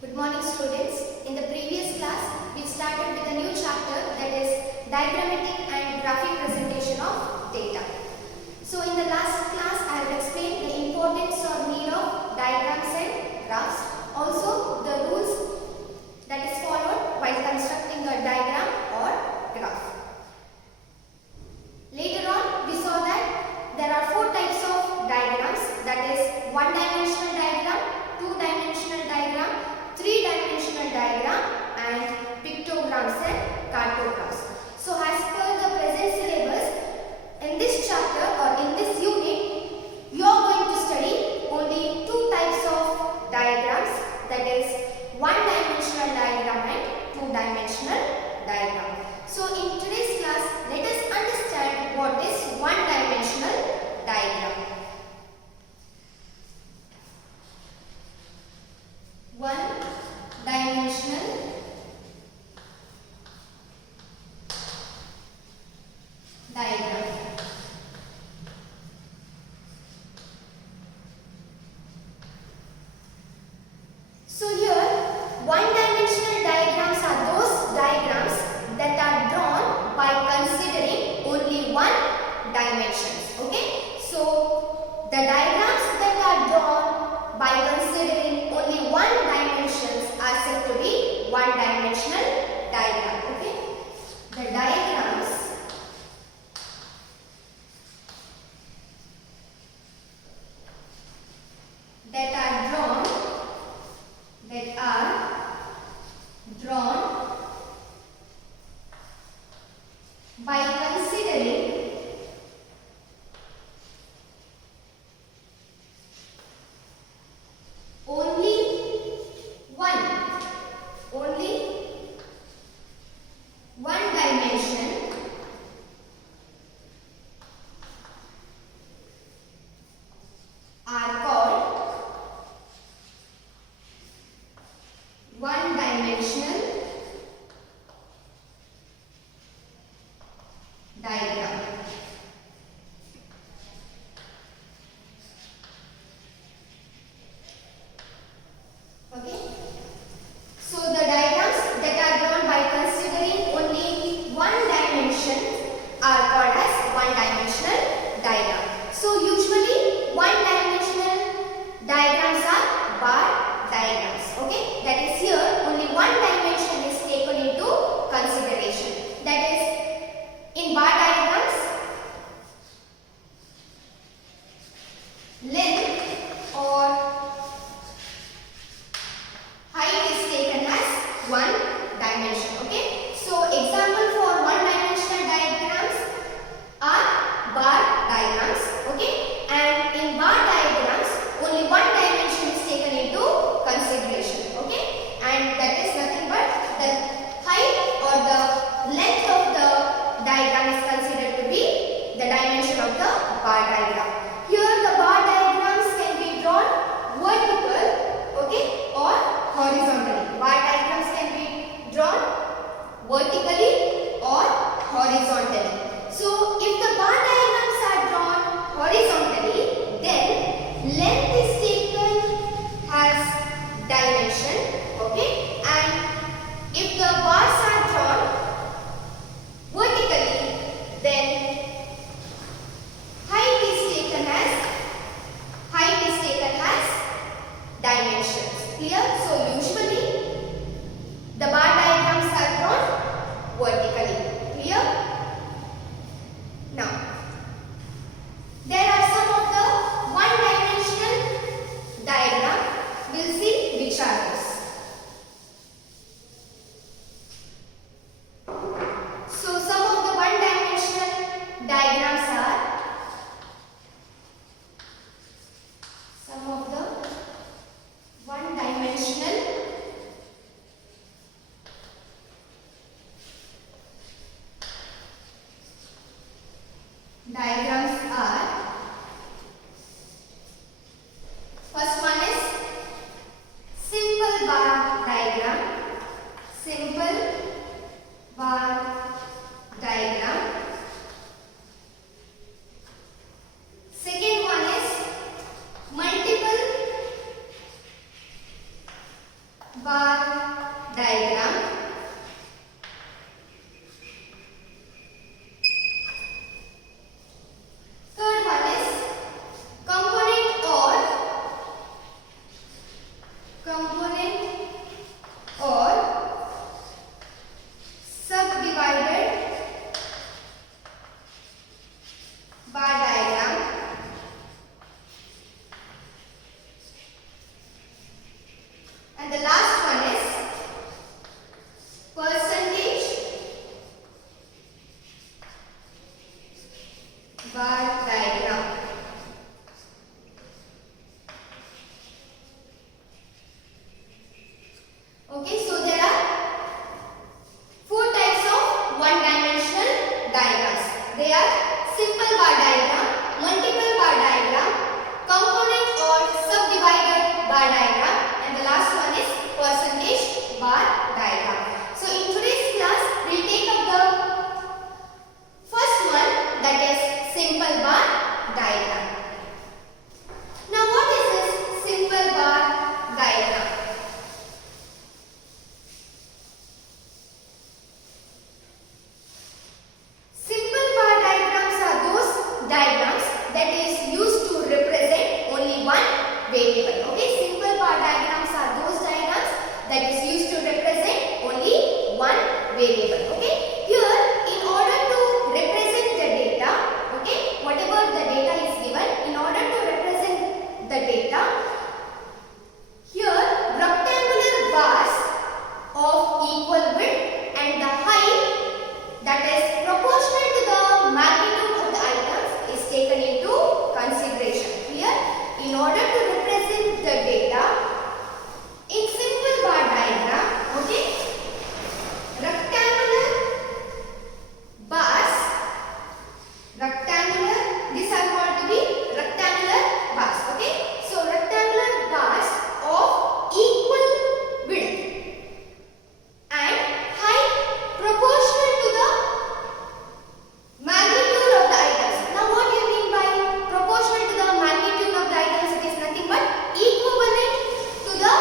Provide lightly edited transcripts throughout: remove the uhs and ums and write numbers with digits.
Good morning students. In the previous class, we started with a new chapter that is diagrammatic and graphic presentation of data. So in the last class, I have explained the importance or need of diagrams and graphs. Also the rules that is followed while constructing a diagram or graph. Later on, we saw that there are four types of diagrams, that is one-dimensional diagram, two-dimensional diagram, three-dimensional diagram and pictograms and cartographs. So as per the present syllabus, in this chapter or in this unit, you are going to study only two types of diagrams, that is one-dimensional diagram and two-dimensional diagram. So in today's class, let us understand what is one-dimensional diagram. One-dimensional diagram. So here, one-dimensional diagrams are those diagrams that are drawn by considering only one dimension. Okay? So the diagrams that are drawn by considering only one dimensions are said to be one-dimensional diagram. Okay? The diagrams that are drawn by considering only one dimension are called one-dimensional diagram. Okay? So the diagrams that are drawn by considering only one dimension are called as one-dimensional diagram. So usually one-dimensional diagrams are bar diagrams. Okay? That is here only one dimension is taken into consideration. That is, in bar diagrams, length or height is taken as one dimension. Okay? So example for one-dimensional diagrams are bar diagrams. Okay? And in bar diagrams, only one dimension is taken into consideration. Okay? And that is nothing but the height or the length of the diagram is considered to be the dimension of the bar diagram. Here the bar diagrams can be drawn vertical, okay, or horizontally. Bar diagrams can be drawn vertically or horizontally. So if the bar diagrams are drawn horizontally, then length is taken as dimension, okay, and if the bars are drawn vertically, then height is taken as dimensions. Clear? So usually the bar diagrams are drawn vertically. Clear? Now there are some of the one-dimensional diagram. We'll see which are those. So some of the one-dimensional diagrams are first one is simple bar diagram. Third one is component or subdivided bar diagram. And the last one is percentage bar diagram. Okay, so there are four types of one-dimensional diagrams. They are simple bar diagram, multiple bar diagram, component or subdivided bar diagram, and the last one is percentage bar diagram. So in today's class, we'll take up the first one, that is simple bar diagram. Now what is this simple bar diagram? Simple bar diagrams are those diagrams that is used to represent only one variable. Okay, simple bar diagrams are those diagrams that is used to represent only one variable. Okay, here in order to represent the data, okay, whatever the data is given, in order to represent the data, here rectangular bars of equal width and the height that is proportional to the magnitude of the items is taken into consideration. Here, in order to represent the data in simple bar diagram, okay, rectangular bars, these are called to be rectangular bars. Okay, so rectangular bars of equal width and height proportional to the magnitude of the items. Now what do you mean by proportional to the magnitude of the items? It is nothing but equivalent to the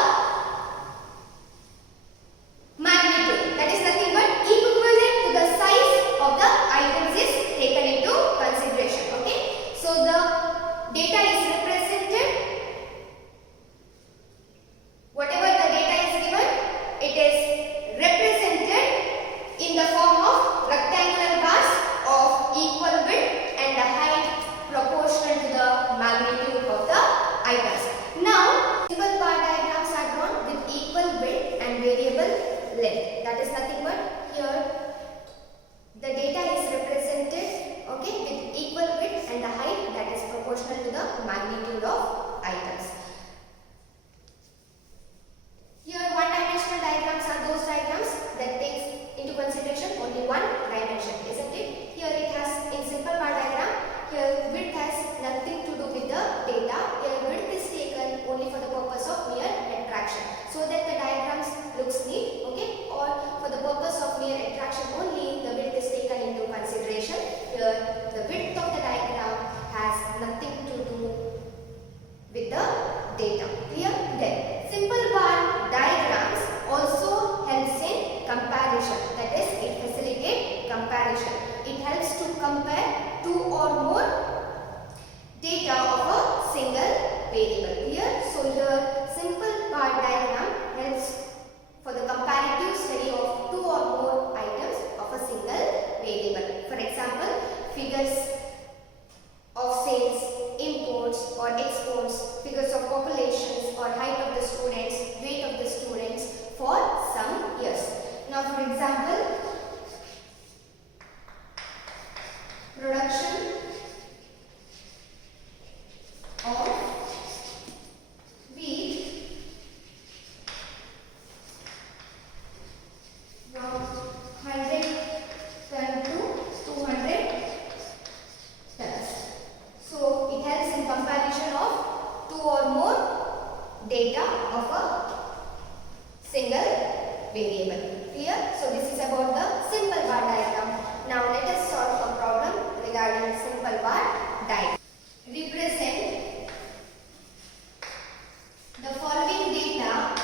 magnitude. That is nothing but equivalent to the size of the items is taken into consideration. Okay, so the data is represented, whatever the data is given, it is represented in the form of rectangular bars of equal width and the height proportional to the magnitude of the items. Now, simple bar diagrams are drawn with equal width and variable length. That is nothing but here the data is represented, okay, with equal width and the height that is proportional to the magnitude of items. Here one-dimensional diagrams are those diagrams that takes into consideration only one dimension, isn't it? Here it has, in simple bar diagram, here width has nothing to do with the data. Here width is taken only for the purpose of mere attraction, so that the diagrams looks neat, okay, or for the purpose of mere attraction only, the width is taken into consideration. Here the width of the diagram has nothing to do with the data. Clear? Then simple bar diagrams also helps in comparison, that is it facilitates comparison. It helps to compare two or more data of a single variable. Here, so here simple bar diagram helps for the comparative study of two or more items of a single variable. For example, figures of sales, imports or exports, figures of populations or height of the students, weight of the students for some years. Now for example, production of wheat from 100 ton to 200 tons. So it helps in comparison of two or more data of a single variable. Clear? So this is about the simple bar diagram. Now let us solve a problem regarding simple bar diagram. Represent the following data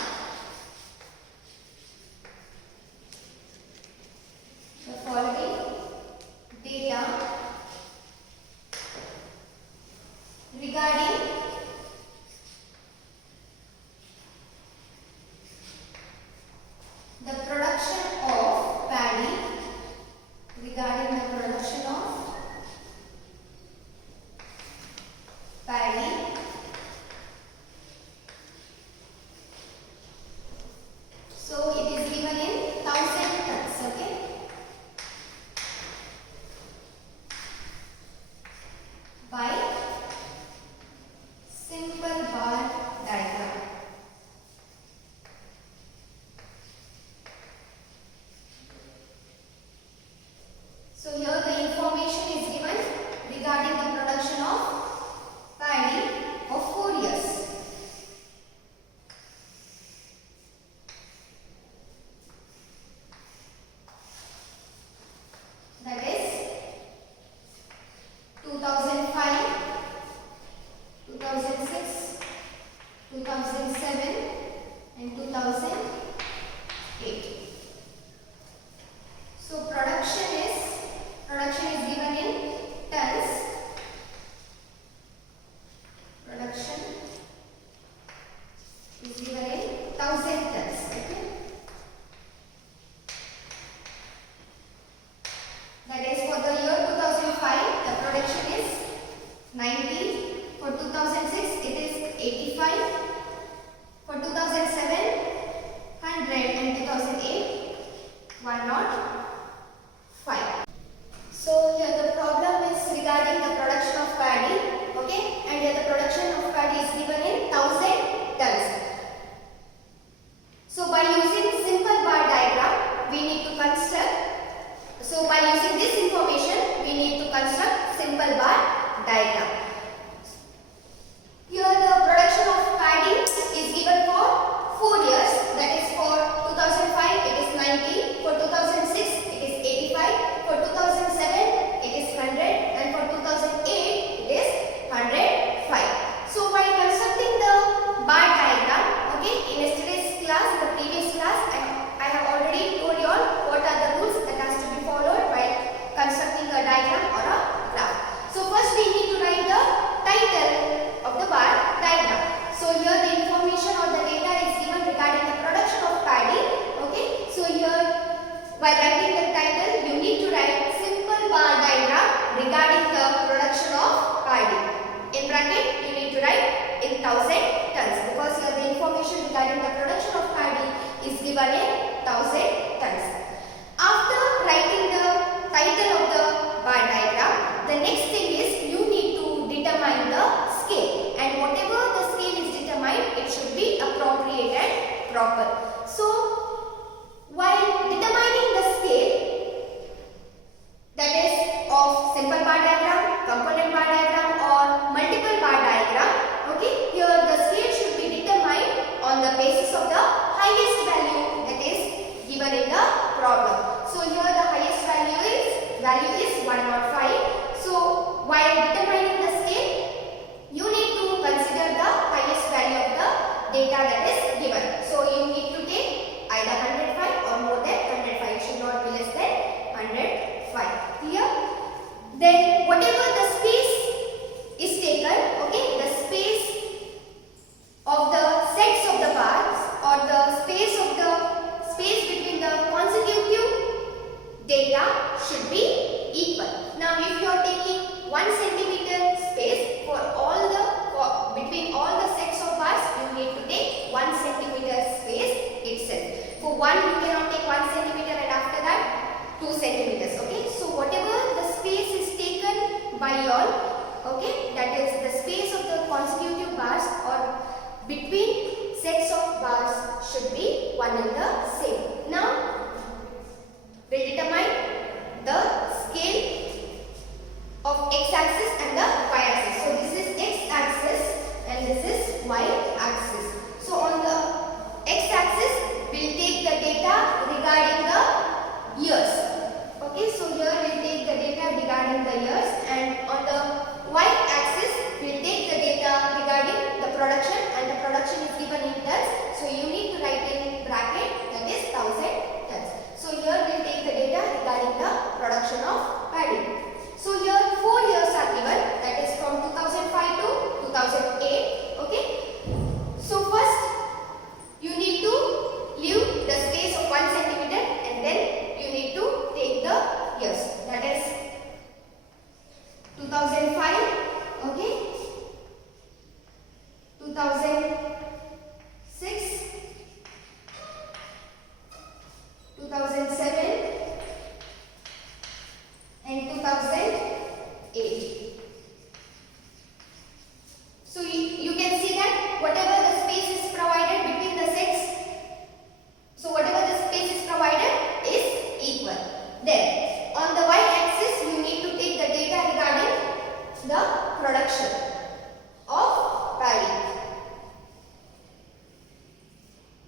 given in 1000 tons. After writing the title of the bar diagram, the next thing is you need to determine the scale, and whatever the scale is determined, it should be appropriate and proper. So while determining the scale, that is of simple bar diagram, component bar diagram or multiple bar diagram, okay, here the scale should be determined on the basis of the highest value that is given in the problem. So here the highest value is 105. So while determining the scale, you need to consider the highest value of the data that is given. So you need to take either 105 or more than 105. It should not be less than 105. Clear? Then whatever the space is taken, okay, the space of the sets of the bars or the space between the consecutive data should be equal. Now if you are taking 1 centimeter space for between all the sets of bars, you need to take 1 centimeter space itself. For one you cannot take 1 centimeter and after that 2 centimeters. Okay, so whatever the space is taken by all, okay, that is the space of the consecutive bars or between sets of bars should be one and the same. Now we'll determine the scale of x-axis and the y-axis. So this is x-axis and this is y-axis. So on the x-axis we'll take the data regarding the years. Okay, so here we'll take the data regarding the years, and on the y-axis we'll take the data regarding the production, and the production is given in tons. So you need to write in bracket that is 1000 tons. So here we'll take the data regarding the production of paddy. So here 4 years are given, that is from 2005 to 2008. Okay. So first you need to leave the space of 1 centimeter and then you need to take the years. That is 2005, okay, 2006, 2007 and 2008. So you can see that whatever the space is provided between the sets, so whatever the space is provided is equal. Then on the y-axis you need to take the data regarding the production of paddy.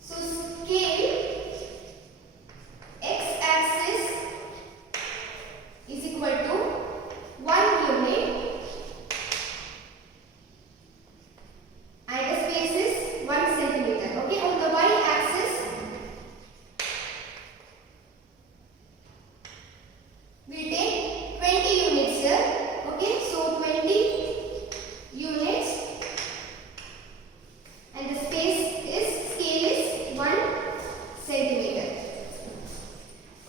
So scale x-axis is equal to 1 unit and the space is 1 centimeter. Okay, on the y-axis we take 20 units here. Okay, so 20 units and the scale is 1 centimeter.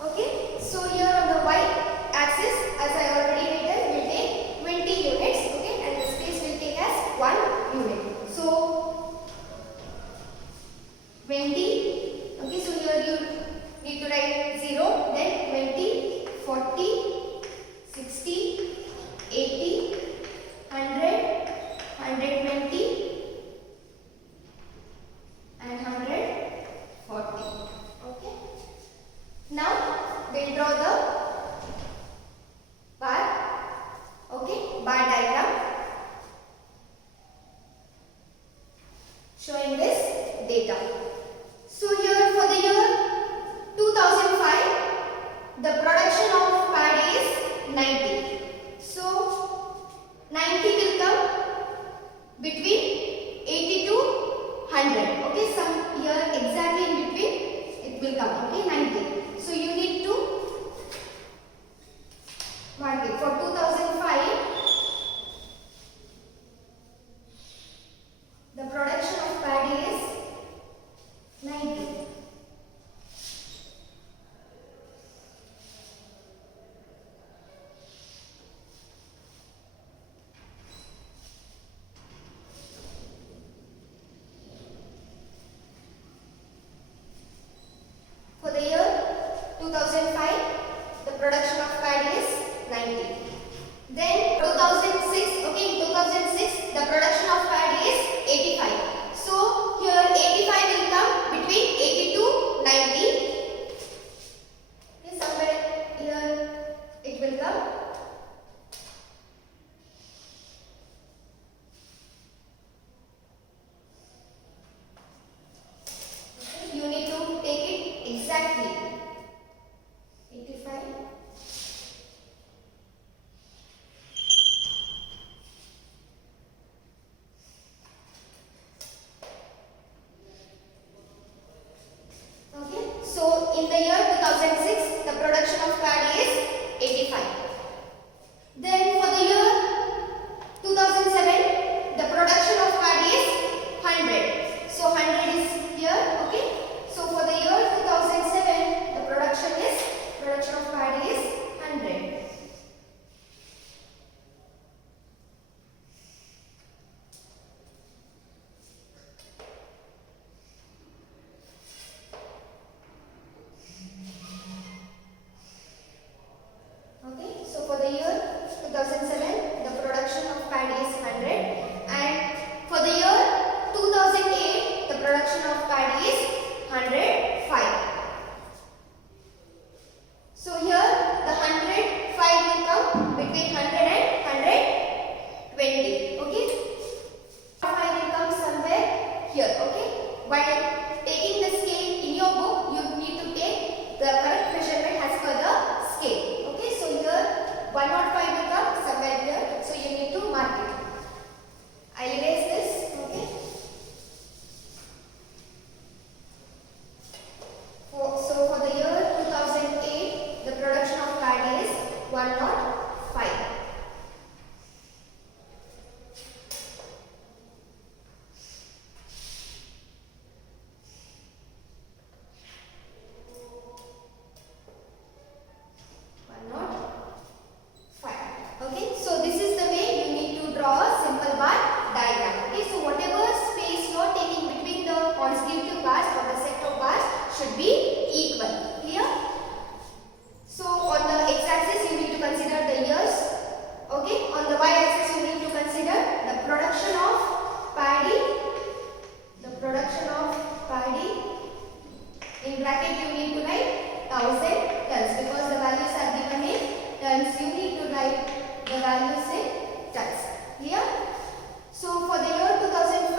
Okay, so here on the y-axis, as I already written, we will take 20 units, okay, and the space will take as 1 unit. So 20, okay, so here you need to write 0, then 20, 40, 60, 80, 100, 120 and 140. Okay. Now we'll draw the bar, okay, bar diagram showing this data. So here for the year 2005, the production of paddy is 90. production of paddy is 90. Then 2006, okay, in 2006 the production of paddy is 85. So here 85 will come between 80 to 90. Okay, somewhere here it will come. Okay, you need to take it exactly. 85. So in the year 2006, the production of paddy is 85. Then for the year 2007, the production of paddy is 100. So 100 is here, okay. So for the year 2007, the production of paddy is 100. Okay, so for the year 2007, the production of paddy is 100, and for the year 2008, the production of paddy is 105. So here the 105 will come between 100 and 120. Okay, 105 will come somewhere here. Okay, while taking the scale in your book, you need to take the correct measurement as per the scale. 105 will come somewhere here, so you need to mark it. I'll erase this, okay. So for the year 2008, the production of paddy is 105. Okay, so this is the way you need to draw a simple bar diagram. Okay, so whatever space you are taking between the consecutive bars or the set of bars should be equal. Clear? So on the x-axis you need to consider the years. Okay, on the y-axis you need to consider the production of paddy. The production of paddy. In bracket you need to write 1000 tons because the values are given in tons. You need to write the values in tons. Clear? So for the year 2005,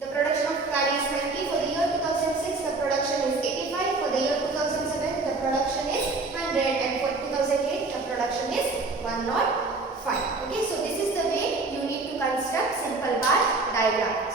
the production of paddy is 90. For the year 2006, the production is 85. For the year 2007, the production is 100. And for 2008, the production is 105. Okay, so this is the way you need to construct simple bar diagram.